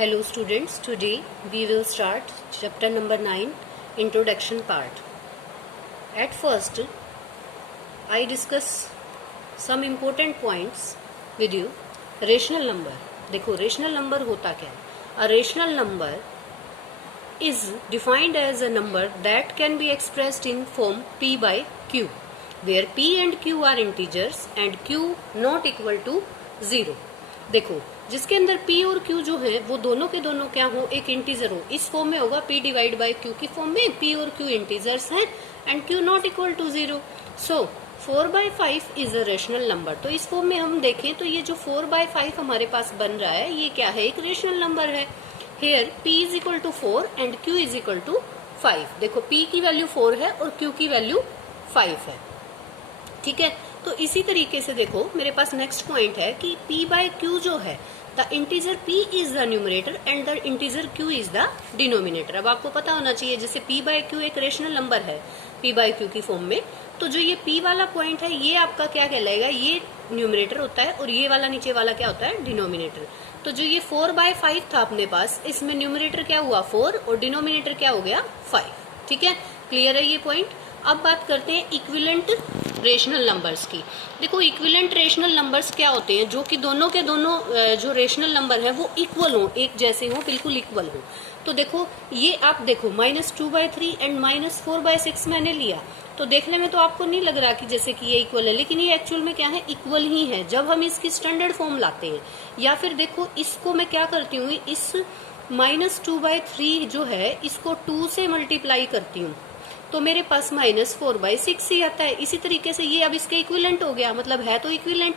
Hello students, today we will start chapter number 9, introduction part. At first, I discuss some important points with you. Rational number. देखो rational number होता क्या है? A rational number is defined as a number that can be expressed in form P by Q, where P and Q are integers and Q not equal to 0. देखो जिसके अंदर P और Q जो है वो दोनों के दोनों क्या हो, एक इंटीजर हो. इस फॉर्म में होगा P डिवाइड बाई Q की फॉर्म में. P और Q इंटीजर्स हैं and Q not equal to 0. So 4/5 is a rational number. तो इस फॉर्म में हम देखें तो ये जो 4/5 हमारे पास बन रहा है ये क्या है, एक रेशनल नंबर है. Here P is equal to 4 and Q is equal to 5. देखो P की वैल्यू 4 है और Q की वैल्यू 5 है. ठीक है, तो इसी तरीके से देखो मेरे पास नेक्स्ट पॉइंट है कि P बाय Q जो है, the integer P is the numerator and the integer Q is the denominator. अब आपको पता होना चाहिए जैसे P बाय Q एक रेशनल नंबर है P बाय Q की फॉर्म में, तो जो ये P वाला पॉइंट है ये आपका क्या कहलाएगा, ये न्यूमरेटर होता है और ये वाला नीचे वाला क्या होता है, डिनोमिनेटर. तो जो ये 4/5 था अपने पास, इसमें न्यूमरेटर क्या हुआ 4 और डिनोमिनेटर क्या हो गया 5. ठीक है, क्लियर है ये पॉइंट. अब बात करते हैं इक्विवेलेंट रेशनल नंबर्स की. देखो इक्विवेलेंट रेशनल नंबर्स क्या होते हैं, जो कि दोनों के दोनों जो रेशनल नंबर है वो इक्वल हो, एक जैसे हो, बिल्कुल इक्वल हो. तो देखो ये आप देखो -2/3 एंड -4/6 मैंने लिया, तो देखने में तो आपको नहीं लग रहा कि जैसे कि ये इक्वल है, लेकिन ये एक्चुअल में क्या है, इक्वल ही है जब हम इसकी स्टैंडर्ड फॉर्म लाते हैं. या फिर देखो इसको मैं क्या करती हूँ, इस -2/3 जो है इसको 2 से मल्टीप्लाई करती हूँ तो मेरे पास -4/6 ही आता है. इसी तरीके से ये अब इसके इक्विवेलेंट हो गया, मतलब है तो इक्विवेलेंट.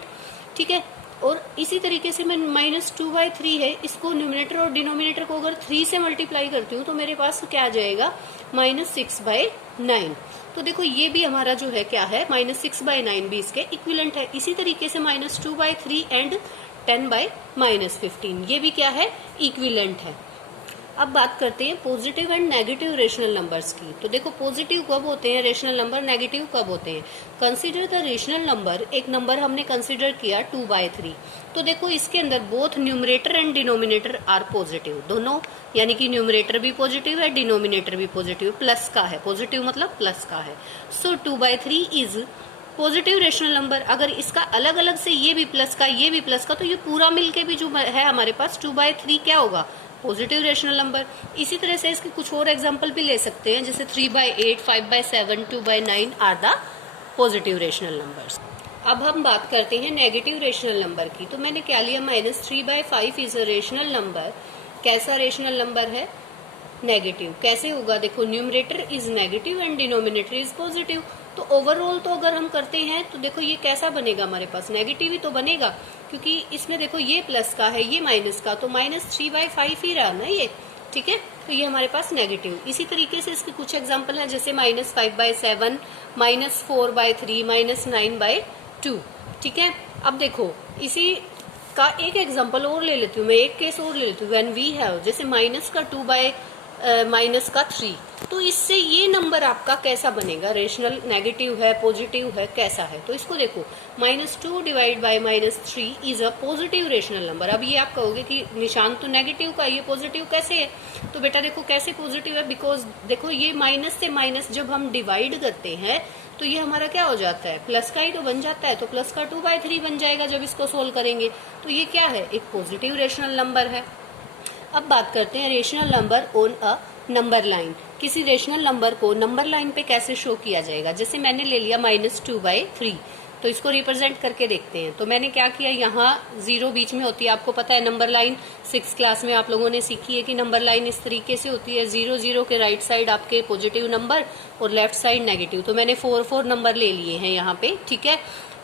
ठीक है, और इसी तरीके से मैं -2/3 है, इसको न्यूमरेटर और डिनोमिनेटर को अगर 3 से मल्टीप्लाई करती हूँ तो मेरे पास क्या आ जाएगा -6/9. तो देखो ये भी हमारा जो है क्या है, -6/9 भी इसके इक्विवेलेंट है. इसी तरीके से -2/3 एंड 10/-15 ये भी क्या है, इक्विवेलेंट है. अब बात करते हैं positive and negative rational numbers की. तो देखो पॉजिटिव कब होते हैं रेशनल नंबर, नेगेटिव कब होते हैं. कंसीडर द रेशनल नंबर, एक नंबर हमने कंसीडर किया 2/3. तो देखो इसके अंदर both numerator and denominator are positive, दोनों, यानी कि न्यूमरेटर भी पॉजिटिव है, डिनोमिनेटर भी पॉजिटिव, प्लस का है. पॉजिटिव मतलब प्लस का है. सो 2/3 इज पॉजिटिव रेशनल नंबर. अगर इसका अलग अलग से ये भी प्लस का, ये भी प्लस का, तो ये पूरा मिलके भी जो है हमारे पास 2/3 क्या होगा, पॉजिटिव रेशनल नंबर. इसी तरह से इसके कुछ और एग्जांपल भी ले सकते हैं, जैसे 3/8, 5/7, 2/9 are the positive rational numbers. अब हम बात करते हैं नेगेटिव रेशनल नंबर की. तो मैंने क्या लिया, -3/5 इज अ रेशनल नंबर. कैसा रेशनल नंबर है, नेगेटिव. कैसे होगा, देखो numerator is negative and denominator is positive. तो ओवरऑल तो अगर हम करते हैं तो देखो ये कैसा बनेगा, हमारे पास नेगेटिव ही तो बनेगा, क्योंकि इसमें देखो ये प्लस का है, ये माइनस का, तो -3/5 ही रहा ना ये. ठीक है, तो ये हमारे पास नेगेटिव. इसी तरीके से इसके कुछ एग्जांपल है, जैसे -5/7, -4/3, -9/2. ठीक है, अब देखो इसी का एक एग्जांपल और ले लेती हूँ मैं, एक केस और ले लेती हूँ. व्हेन वी हैव, जैसे -3, तो इससे ये नंबर आपका कैसा बनेगा, रेशनल, नेगेटिव है, पॉजिटिव है, कैसा है. तो इसको देखो -2 divide by -3 is a positive rational number. अब ये आप कहोगे कि निशान तो नेगेटिव का, ये पॉजिटिव कैसे है. तो बेटा देखो कैसे पॉजिटिव है, बिकॉज देखो ये माइनस से माइनस जब हम डिवाइड करते हैं तो ये हमारा क्या हो जाता है, प्लस का ही तो बन जाता है. तो प्लस का 2/3 बन जाएगा जब इसको सोल्व करेंगे. तो ये क्या है, एक पॉजिटिव रेशनल नंबर है. अब बात करते हैं rational number on a number line. किसी रेशनल नंबर को नंबर लाइन पे कैसे शो किया जाएगा. जैसे मैंने ले लिया -2/3, तो इसको रिप्रेजेंट करके देखते हैं. तो मैंने क्या किया, यहाँ 0 बीच में होती है, आपको पता है नंबर लाइन 6th क्लास में आप लोगों ने सीखी है कि नंबर लाइन इस तरीके से होती है, 0 के राइट साइड आपके पॉजिटिव नंबर और लेफ्ट साइड नेगेटिव. तो मैंने 4 नंबर ले लिए हैं यहाँ पे. ठीक है,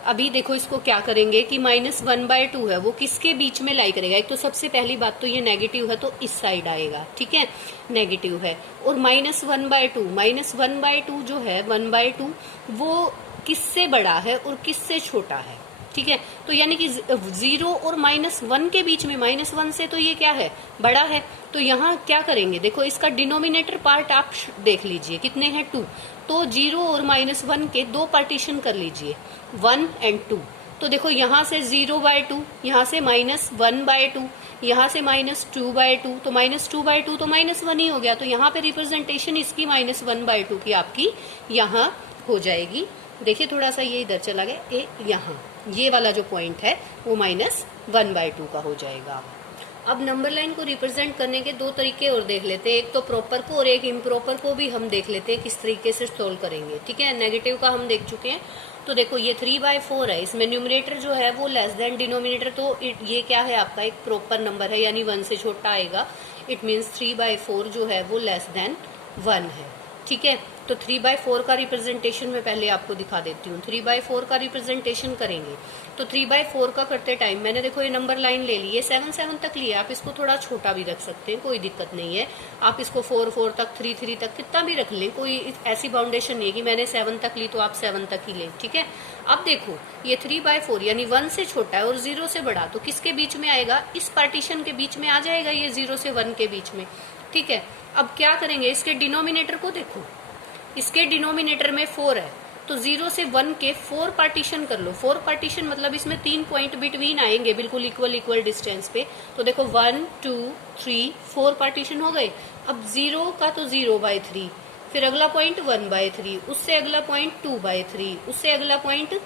अभी देखो इसको क्या करेंगे कि -1/2 है, वो किसके बीच में लाई करेगा. एक तो सबसे पहली बात तो ये नेगेटिव है तो इस साइड आएगा. ठीक है, नेगेटिव है. और -1/2 जो है 1/2 वो किससे बड़ा है और किससे छोटा है. ठीक है, तो यानी कि 0 और -1 के बीच में, -1 से तो ये क्या है, बड़ा है. तो यहाँ क्या करेंगे, देखो इसका डिनोमिनेटर पार्ट आप देख लीजिए कितने हैं, 2. तो 0 और -1 के 2 पार्टीशन कर लीजिए, 1 एंड 2. तो देखो यहाँ से 0/2, यहाँ से -1/2, यहाँ से -2/2, तो -2/2 तो -1 ही हो गया। तो यहाँ पे रिप्रेजेंटेशन इसकी -1/2 की आपकी यहाँ हो जाएगी। देखिए थोड़ा सा ये इधर चला गया, यहाँ ये वाला जो पॉइंट है वो -1/2 का हो जाएगा। अब नंबर लाइन को रिप्रेजेंट करने के दो तरीके और देख लेते हैं, एक तो प्रॉपर को और एक इम्प्रॉपर को भी हम देख लेते हैं किस तरीके से सोल्व करेंगे। ठीक है, नेगेटिव का हम देख चुके हैं। तो देखो ये 3/4 है, इसमें न्यूमरेटर जो है वो लेस देन डिनोमिनेटर, तो ये क्या है आपका एक प्रॉपर नंबर है, यानी 1 से छोटा आएगा। इट मीन्स 3/4 जो है वो लेस देन 1 है। ठीक है, तो 3/4 का रिप्रेजेंटेशन मैं पहले आपको दिखा देती हूँ। 3/4 का रिप्रेजेंटेशन करेंगे तो 3/4 का करते टाइम मैंने देखो ये नंबर लाइन ले ली, ये 7 तक लिया। आप इसको थोड़ा छोटा भी रख सकते हैं, कोई दिक्कत नहीं है। आप इसको 4 तक, 3 तक कितना भी रख लें, कोई ऐसी बाउंडेशन नहीं है कि मैंने 7 तक ली तो आप 7 तक ही लें। ठीक है, अब देखो ये 3/4 यानी 1 से छोटा है और 0 से बड़ा, तो किसके बीच में आएगा? इस पार्टीशन के बीच में आ जाएगा, ये 0 से 1 के बीच में। ठीक है, अब क्या करेंगे, इसके डिनोमिनेटर को देखो, इसके डिनोमिनेटर में 4 है, तो 0 से 1 के 4 पार्टीशन कर लो। 4 पार्टीशन मतलब इसमें 3 पॉइंट बिटवीन आएंगे, बिल्कुल इक्वल डिस्टेंस पे। तो देखो 1 2 3 4 पार्टीशन हो गए। अब 0 का तो 0/3, फिर अगला पॉइंट 1/3, उससे अगला पॉइंट 2/3, उससे अगला पॉइंट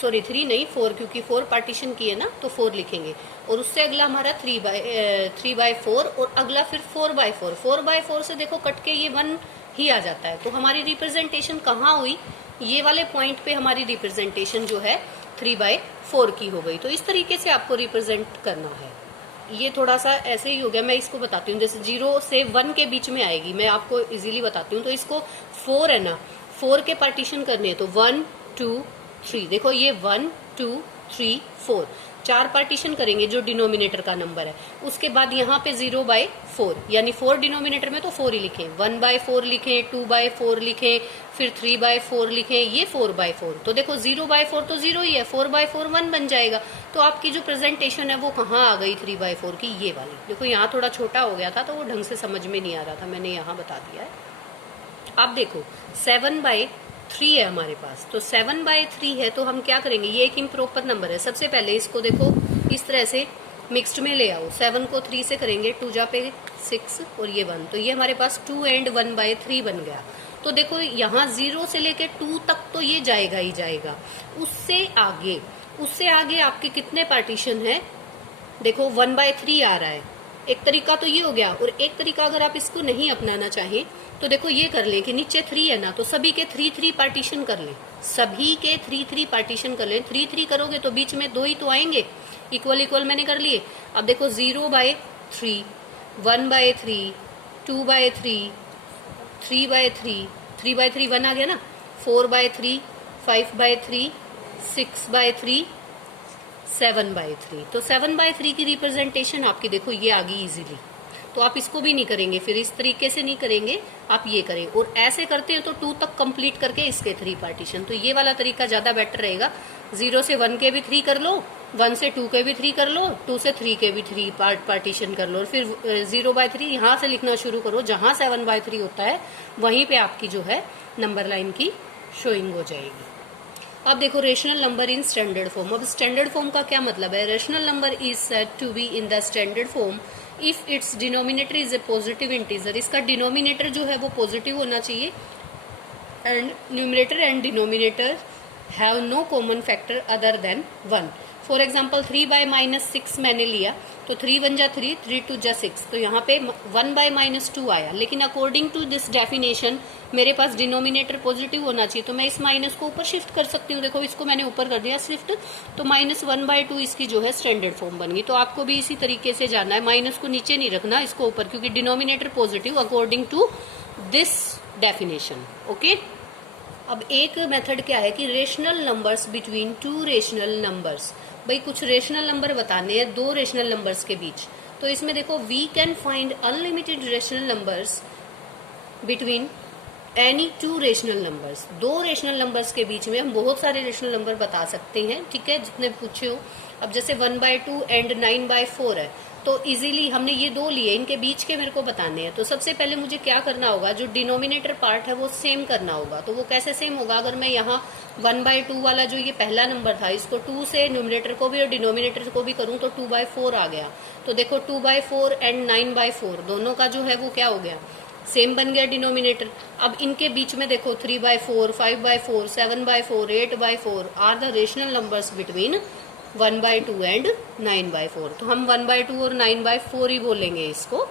3 नहीं 4, क्योंकि 4 पार्टीशन किए ना तो 4 लिखेंगे। और उससे अगला हमारा 3/4 और अगला फिर 4/4। 4/4 से देखो कट के ये 1 ही आ जाता है। तो हमारी रिप्रेजेंटेशन कहाँ हुई? ये वाले पॉइंट पे हमारी रिप्रेजेंटेशन जो है 3/4 की हो गई। तो इस तरीके से आपको रिप्रेजेंट करना है। ये थोड़ा सा ऐसे ही हो गया, मैं इसको बताती हूँ। जैसे 0 से 1 के बीच में आएगी, मैं आपको इजीली बताती हूँ। तो इसको 4 है ना, 4 के पार्टीशन करने हैं, तो 1 2 3, देखो ये 1 2 3 4 4 पार्टीशन करेंगे जो डिनोमिनेटर का नंबर है। उसके बाद यहाँ पे 0/4 यानी 4 डिनोमिनेटर में तो 4 ही लिखें, 1/4 लिखें, 2/4 लिखें, फिर 3/4 लिखें, ये 4/4। तो देखो 0/4 तो 0 ही है, 4/4 1 बन जाएगा। तो आपकी जो प्रेजेंटेशन है वो कहाँ आ गई 3/4 की, ये वाली। देखो यहाँ थोड़ा छोटा हो गया था तो वो ढंग से समझ में नहीं आ रहा था, मैंने यहाँ बता दिया है। अब देखो 7/3 है हमारे पास, तो 7/3 है तो हम क्या करेंगे, ये एक इम्प्रॉपर नंबर है। सबसे पहले इसको देखो इस तरह से मिक्स्ड में ले आओ। 7 को 3 से करेंगे, 2 जा पे 6 और ये 1, तो ये हमारे पास 2 and 1/3 बन गया। तो देखो यहाँ 0 से लेके 2 तक तो ये जाएगा ही जाएगा। उससे आगे आपके कितने पार्टीशन है? देखो 1/3 आ रहा है। एक तरीका तो ये हो गया, और एक तरीका अगर आप इसको नहीं अपनाना चाहें तो देखो ये कर ले कि नीचे 3 है ना, तो सभी के 3 पार्टीशन कर ले, सभी के 3 पार्टीशन कर ले। 3 करोगे तो बीच में 2 ही तो आएंगे, इक्वल मैंने कर लिए। अब देखो 0/3 1/3 2/3 3/3 3/3 1 आ गया ना, 4/3 5/3 6/3 7/3। तो 7/3 की रिप्रेजेंटेशन आपकी देखो ये आ गई इजीली। तो आप इसको भी नहीं करेंगे, फिर इस तरीके से नहीं करेंगे, आप ये करें। और ऐसे करते हैं तो 2 तक कंप्लीट करके इसके 3 पार्टीशन, तो ये वाला तरीका ज्यादा बेटर रहेगा। 0 से 1 के भी 3 कर लो, 1 से 2 के भी 3 कर लो, 2 से 3 के भी 3 पार्टीशन कर लो, और फिर 0/3 यहाँ से लिखना शुरू करो। जहां 7/3 होता है वहीं पे आपकी जो है नंबर लाइन की शोइंग हो जाएगी। अब देखो rational number in standard form. अब स्टैंडर्ड फॉर्म का क्या मतलब है? Rational number is said to be in the standard form if its denominator is a positive integer. इसका डिनोमिनेटर जो है वो पॉजिटिव होना चाहिए, and numerator and denominator have no common factor other than 1। For example 3/-6 मैंने लिया, तो 3 1 जा 3, 3 2 जा 6, तो यहाँ पे 1/-2 आया। लेकिन अकॉर्डिंग टू दिस डेफिनेशन मेरे पास डिनोमिनेटर पॉजिटिव होना चाहिए, तो मैं इस माइनस को ऊपर शिफ्ट कर सकती हूँ। देखो इसको मैंने ऊपर कर दिया शिफ्ट, तो -1/2 इसकी जो है स्टैंडर्ड फॉर्म बन गई। तो आपको भी इसी तरीके से जाना है, माइनस को नीचे नहीं रखना, इसको ऊपर, क्योंकि denominator positive according to this definition. Okay, अब एक मेथड क्या है कि rational numbers between 2 rational numbers. भाई कुछ रेशनल नंबर बताने हैं 2 रेशनल नंबर्स के बीच, तो इसमें देखो we can find unlimited rational numbers between any 2 rational numbers. 2 rational numbers के बीच में हम बहुत सारे रेशनल नंबर बता सकते हैं, ठीक है, जितने पूछे हो। अब जैसे 1/2 एंड 9/4 है, तो इजीली हमने ये दो लिए, इनके बीच के मेरे को बताने हैं। तो सबसे पहले मुझे क्या करना होगा, जो डिनोमिनेटर पार्ट है वो सेम करना होगा। तो वो कैसे सेम होगा, अगर मैं यहाँ 1/2 वाला जो ये पहला नंबर था, इसको 2 से न्यूमिनेटर को भी और डिनोमिनेटर को भी करूँ तो 2/4 आ गया। तो देखो 2/4 एंड 9/4 दोनों का जो है वो क्या हो गया, सेम बन गया डिनोमिनेटर। अब इनके बीच में देखो 3/4, 5/4, 7/4, 8/4 are the rational numbers between 1/2 and 9/4। तो हम 1/2 और 9/4 ही बोलेंगे इसको।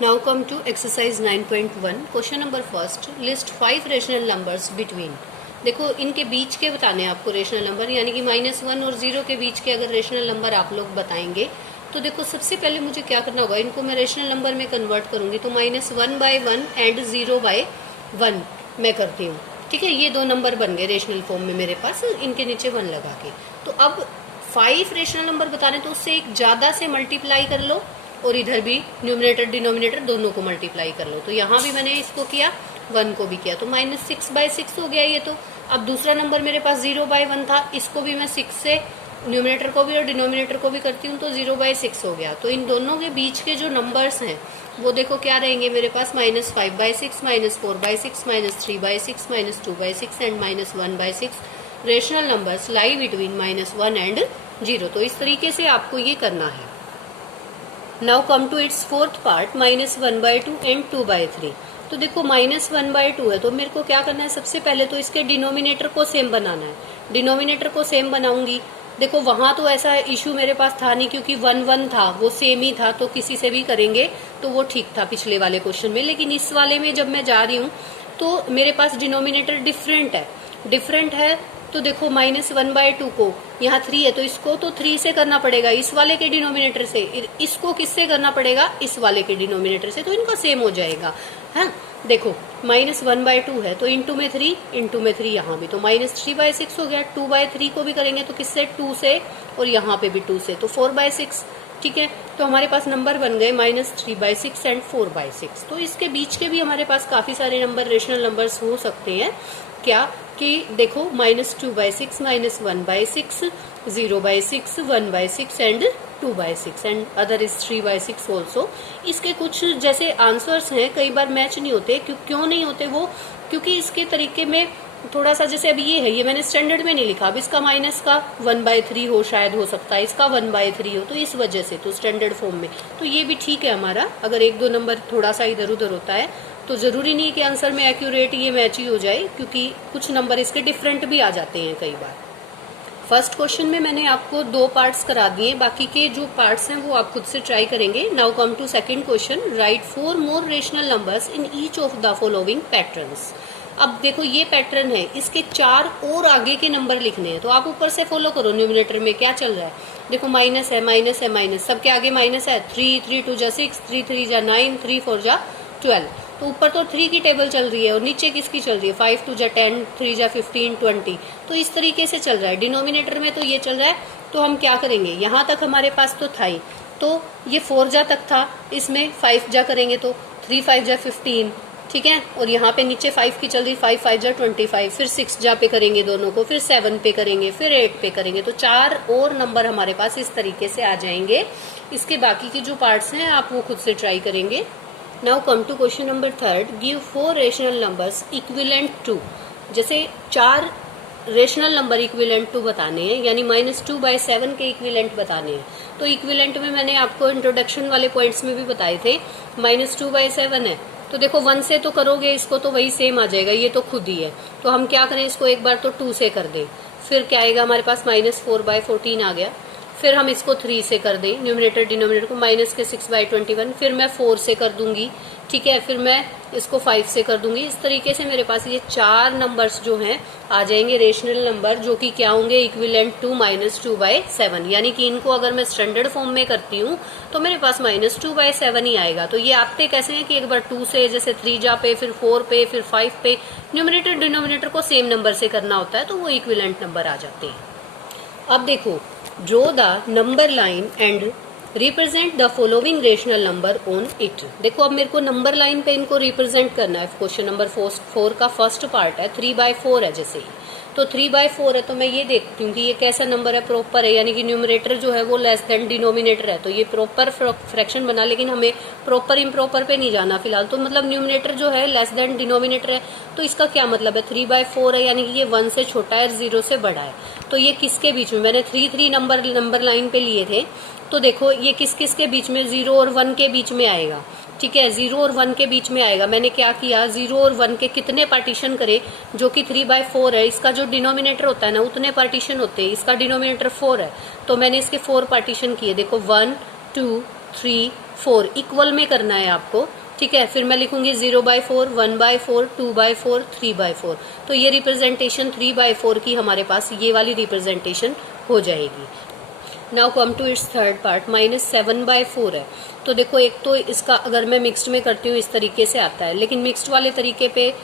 Now come to exercise 9.1, question number first, list 5 rational numbers between. देखो इनके बीच के बताने हैं आपको रेशनल नंबर, यानी कि -1 और 0 के बीच के अगर रेशनल नंबर आप लोग बताएंगे तो देखो सबसे पहले मुझे क्या करना होगा, इनको मैं रेशनल नंबर में कन्वर्ट करूंगी। तो -1/1 एंड 0/1 मैं करती हूँ, ठीक है। ये दो नंबर बन गए रेशनल फॉर्म में मेरे पास, इनके नीचे 1 लगा के। तो अब 5 रेशनल नंबर बताने तो उससे एक ज्यादा से मल्टीप्लाई कर लो और इधर भी न्यूमिनेटर डिनोमिनेटर दोनों को मल्टीप्लाई कर लो। तो यहाँ भी मैंने इसको किया, 1 को भी किया, तो -6/6 हो गया ये। तो अब दूसरा नंबर मेरे पास 0/1 था, इसको भी मैं 6 से न्यूमिनेटर को भी और डिनोमिनेटर को भी करती हूँ तो 0/6 हो गया। तो इन दोनों के बीच के जो नंबर्स हैं वो देखो क्या रहेंगे मेरे पास, -5/6, -4/6, -3/6, -2/6 and -1/6। Rational numbers lie between -1 and 0। तो इस तरीके से आपको ये करना है। Now come to its fourth part, -1/2 and 2/3। तो देखो -1/2 है तो मेरे को क्या करना है, सबसे पहले तो इसके डिनोमिनेटर को सेम बनाना है। डिनोमिनेटर को सेम बनाऊंगी, देखो वहां तो ऐसा इशू मेरे पास था नहीं क्योंकि 1/1 था, वो सेम ही था, तो किसी से भी करेंगे तो वो ठीक था पिछले वाले क्वेश्चन में। लेकिन इस वाले में जब मैं जा रही हूँ तो मेरे पास डिनोमिनेटर डिफरेंट है। तो देखो -1/2 को यहाँ 3 है तो इसको तो 3 से करना पड़ेगा इस वाले के डिनोमिनेटर से, इसको किससे करना पड़ेगा, इस वाले के डिनोमिनेटर से, तो इनका सेम हो जाएगा। है देखो -1/2 है तो इंटू में 3 यहाँ भी, तो -3/6 हो गया। 2/3 को भी करेंगे तो किससे, 2 से, और यहाँ पे भी 2 से, तो 4/6, ठीक है। तो हमारे पास नंबर बन गए -3/6 एंड 4/6। तो इसके बीच के भी हमारे पास काफी सारे नंबर रेशनल नंबर्स हो सकते हैं। क्या कि देखो -2/6, -1/6, 0/6, 1/6 and 2/6 and other is 3/6 also. इसके कुछ जैसे आंसर्स हैं कई बार मैच नहीं होते, क्यों नहीं होते वो, क्योंकि इसके तरीके में थोड़ा सा, जैसे अभी ये मैंने स्टैंडर्ड में नहीं लिखा, अब इसका माइनस का 1/3 हो, शायद हो सकता है इसका 1/3 हो, तो इस वजह से तो स्टैंडर्ड फॉर्म में तो ये भी ठीक है हमारा। अगर 1-2 नंबर थोड़ा सा इधर उधर होता है तो जरूरी नहीं है कि आंसर में एक्यूरेट ये मैच ही हो जाए, क्योंकि कुछ नंबर इसके डिफरेंट भी आ जाते हैं कई बार। फर्स्ट क्वेश्चन में मैंने आपको 2 पार्ट्स करा दिए, बाकी के जो पार्ट्स हैं वो आप खुद से ट्राई करेंगे। Now come to second question, write 4 more rational numbers in each of the following patterns. अब देखो ये पैटर्न है, इसके 4 और आगे के नंबर लिखने हैं, तो आप ऊपर से फॉलो करो न्यूमिनेटर में क्या चल रहा है। देखो माइनस है, माइनस है, माइनस, सबके आगे माइनस है। 3 2 जा 6, 3 3 जा 9, 3 4 जा 12। तो ऊपर तो 3 की टेबल चल रही है और नीचे किसकी चल रही है, 5 2 जा 10, 3 जा 15, 20। तो इस तरीके से चल रहा है। डिनोमिनेटर में तो ये चल रहा है, तो हम क्या करेंगे, यहाँ तक हमारे पास तो था ही, तो ये 4 जा तक था, इसमें 5 जा करेंगे तो 3 5 जा 15, ठीक है। और यहाँ पे नीचे 5 की चल रही, 5 5 जा 25, फिर 6 जा पे करेंगे दोनों को, फिर 7 पे करेंगे, फिर 8 पे करेंगे, तो 4 और नंबर हमारे पास इस तरीके से आ जाएंगे। इसके बाकी के जो पार्ट्स हैं आप वो खुद से ट्राई करेंगे। Now come to question number 3, give 4 rational numbers equivalent to. जैसे 4 रेशनल नंबर इक्विवेलेंट टू बताने हैं, यानी -2/7 के इक्विवेलेंट बताने हैं। तो इक्विवेलेंट में मैंने आपको इंट्रोडक्शन वाले पॉइंट्स में भी बताए थे, -2/7 है तो देखो 1 से तो करोगे इसको तो वही सेम आ जाएगा, ये तो खुद ही है। तो हम क्या करें, इसको एक बार तो 2 से कर दें, फिर क्या आएगा हमारे पास -4/14 आ गया। फिर हम इसको 3 से कर दें, न्यूमिनेटर डिनोमिनेटर को, -6/21, फिर मैं 4 से कर दूंगी, ठीक है। फिर मैं इसको 5 से कर दूंगी। इस तरीके से मेरे पास ये 4 नंबर्स जो हैं आ जाएंगे रेशनल नंबर, जो कि क्या होंगे, इक्विवेलेंट टू -2/7। यानी कि इनको अगर मैं स्टैंडर्ड फॉर्म में करती हूँ तो मेरे पास -2/7 ही आएगा। तो ये आते कैसे हैं कि एक बार 2 से, जैसे 3 जा पे, फिर 4 पे, फिर 5 पे, न्यूमिनेटर डिनोमिनेटर को सेम नंबर से करना होता है, तो वो इक्विवेलेंट नंबर आ जाते हैं। अब देखो, draw the number line and represent the following rational number on it. देखो अब मेरे को नंबर लाइन पे इनको रिप्रेजेंट करना है। क्वेश्चन नंबर 4 का फर्स्ट पार्ट है, 3/4 है जैसे ही, तो 3/4 है तो मैं ये देखती हूँ कि ये कैसा नंबर है, प्रॉपर है, यानी कि न्यूमरेटर जो है वो लेस देन डिनोमिनेटर है, तो ये प्रॉपर फ्रैक्शन बना। लेकिन हमें प्रॉपर इम्प्रॉपर पे नहीं जाना फिलहाल, तो मतलब न्यूमरेटर जो है लेस देन डिनोमिनेटर है, तो इसका क्या मतलब है, 3/4 है यानी कि ये 1 से छोटा है, 0 से बड़ा है। तो ये किसके बीच में, मैंने 3 नंबर लाइन पे लिए थे, तो देखो ये किस किस के बीच में, 0 और 1 के बीच में आएगा। ठीक है, 0 और 1 के बीच में आएगा। मैंने क्या किया, 0 और 1 के कितने पार्टीशन करे, जो कि 3/4 है, इसका जो डिनोमिनेटर होता है ना उतने पार्टीशन होते हैं, इसका डिनोमिनेटर 4 है, तो मैंने इसके 4 पार्टीशन किए। देखो 1 2 3 4 इक्वल में करना है आपको। ठीक है, फिर मैं लिखूंगी 0/4, 1/4, 2/4, 3/4। तो ये रिप्रेजेंटेशन 3/4 की हमारे पास ये वाली रिप्रेजेंटेशन हो जाएगी। Now come to its third part, -7/4 है। तो देखो एक तो इसका अगर मैं मिक्स्ड में करती हूँ इस तरीके से आता है, लेकिन मिक्स्ड वाले तरीके पे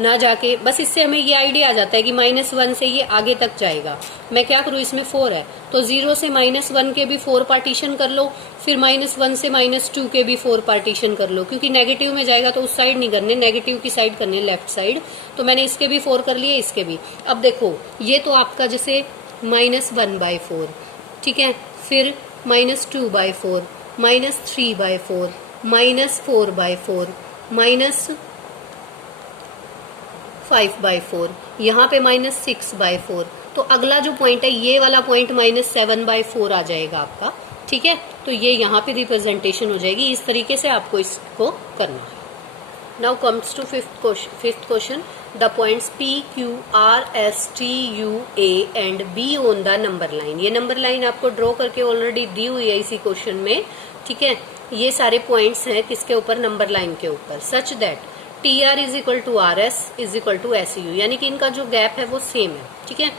ना जाके बस इससे हमें ये आइडिया आ जाता है कि -1 से ये आगे तक जाएगा। मैं क्या करूँ, इसमें 4 है तो 0 से -1 के भी 4 पार्टीशन कर लो, फिर -1 से -2 के भी 4 पार्टीशन कर लो, क्योंकि नेगेटिव में जाएगा तो उस साइड नहीं करने, नेगेटिव की साइड करने, लेफ्ट साइड। तो मैंने इसके भी 4 कर लिए, इसके भी। अब देखो ये तो आपका जैसे -1/4, ठीक है, फिर -2/4, -3/4, -4/4, -5/4, यहाँ पे -6/4। तो अगला जो पॉइंट है ये वाला पॉइंट -7/4 आ जाएगा आपका। ठीक है, तो ये यहाँ पे रिप्रेजेंटेशन हो जाएगी। इस तरीके से आपको इसको करना है। Now comes to fifth question, the points P, Q, R, S, T, U, A and B on the number line. ये नंबर लाइन आपको ड्रॉ करके ऑलरेडी दी हुई है इसी क्वेश्चन में। ठीक है, ये सारे पॉइंट्स हैं किसके ऊपर, नंबर लाइन के ऊपर। Such that TR = RS = SU, यानी कि इनका जो गैप है वो सेम है। ठीक है,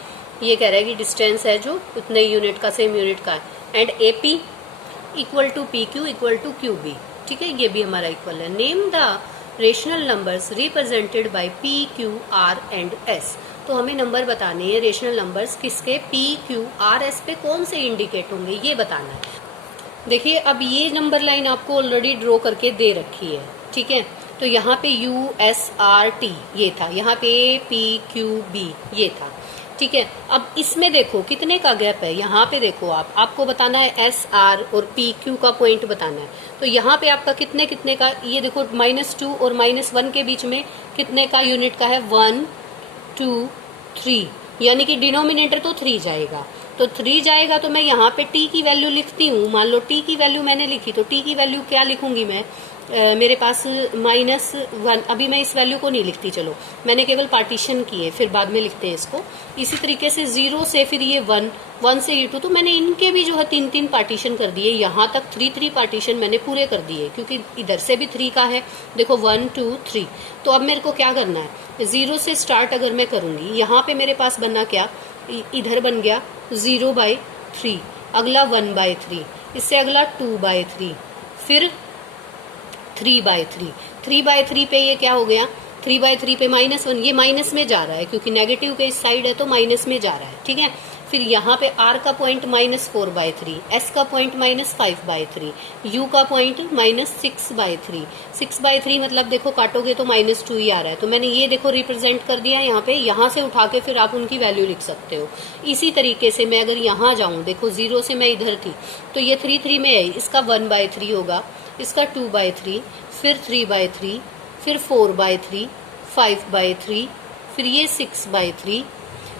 ये कह रहा है कि डिस्टेंस है जो उतने यूनिट का, सेम यूनिट का है। And AP = PQ = QB। ठीक है, ये भी हमारा इक्वल है। Name the rational numbers represented by P, Q, R and S। तो हमें नंबर बताने हैं, रेशनल नंबर्स किसके, P, Q, R, S पे कौन से इंडिकेट होंगे ये बताना है। देखिए अब ये नंबर लाइन आपको ऑलरेडी ड्रॉ करके दे रखी है। ठीक है, तो यहाँ पे U, S, R, T ये था, यहाँ पे A, P, Q, B ये था। ठीक है, अब इसमें देखो कितने का गैप है, यहाँ पे देखो आपको बताना है S, R और P, Q का पॉइंट बताना है। तो यहाँ पे आपका कितने कितने का, ये देखो -2 और -1 के बीच में कितने का यूनिट का है, 1 2 3, यानी कि डिनोमिनेटर तो 3 जाएगा। तो 3 जाएगा तो मैं यहाँ पे T की वैल्यू लिखती हूँ। मान लो T की वैल्यू मैंने लिखी, तो T की वैल्यू क्या लिखूंगी मैं, मेरे पास -1, अभी मैं इस वैल्यू को नहीं लिखती, चलो मैंने केवल पार्टीशन किए, फिर बाद में लिखते हैं इसको। इसी तरीके से 0 से फिर ये 1, 1 से ये 2, तो मैंने इनके भी जो है 3 पार्टीशन कर दिए। यहाँ तक 3 पार्टीशन मैंने पूरे कर दिए, क्योंकि इधर से भी 3 का है। देखो 1 2 3। तो अब मेरे को क्या करना है, 0 से स्टार्ट अगर मैं करूंगी, यहाँ पे मेरे पास बनना क्या, इधर बन गया 0/3, अगला 1/3, इससे अगला 2/3, फिर 3/3। 3/3 पे ये क्या हो गया, 3/3 पे -1, ये माइनस में जा रहा है क्योंकि नेगेटिव के इस साइड है तो माइनस में जा रहा है। ठीक है, फिर यहाँ पे R का पॉइंट -4/3, S का पॉइंट -5/3, U का पॉइंट -6/3। 6/3 मतलब देखो काटोगे तो -2 ही आ रहा है। तो मैंने ये देखो रिप्रेजेंट कर दिया यहाँ पे, यहाँ से उठा के फिर आप उनकी वैल्यू लिख सकते हो। इसी तरीके से मैं अगर यहाँ जाऊँ, देखो 0 से मैं इधर थी तो ये 3 में है, इसका 1/3 होगा, इसका 2/3, फिर 3/3, फिर 4/3, 5/3, फिर ये 6/3,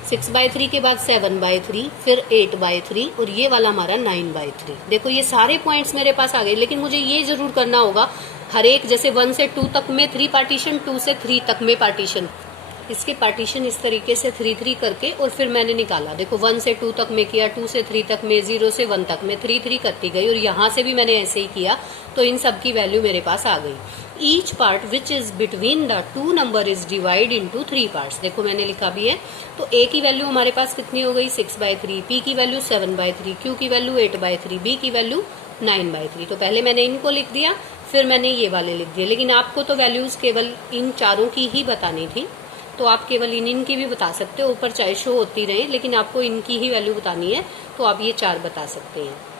6/3 के बाद 7/3, फिर 8/3 और ये वाला हमारा 9/3। देखो ये सारे पॉइंट्स मेरे पास आ गए, लेकिन मुझे ये जरूर करना होगा हर एक, जैसे 1 से 2 तक में 3 पार्टीशन, 2 से 3 तक में पार्टीशन, इसके पार्टीशन इस तरीके से 3 करके और फिर मैंने निकाला। देखो 1 से 2 तक में किया, 2 से 3 तक में, 0 से 1 तक में 3 करती गई, और यहाँ से भी मैंने ऐसे ही किया, तो इन सब की वैल्यू मेरे पास आ गई। Each part which is between the 2 number is divide into 3 parts. देखो मैंने लिखा भी है। तो A की वैल्यू हमारे पास कितनी हो गई, 6/3, P की वैल्यू 7/3, Q की वैल्यू 8/3, B की वैल्यू 9/3। तो पहले मैंने इनको लिख दिया, फिर मैंने ये वाले लिख दिए, लेकिन आपको तो वैल्यूज केवल इन चारों की ही बतानी थी, तो आप केवल इनकी भी बता सकते हो, ऊपर चाहे शो होती रहे, लेकिन आपको इनकी ही वैल्यू बतानी है, तो आप ये 4 बता सकते हैं।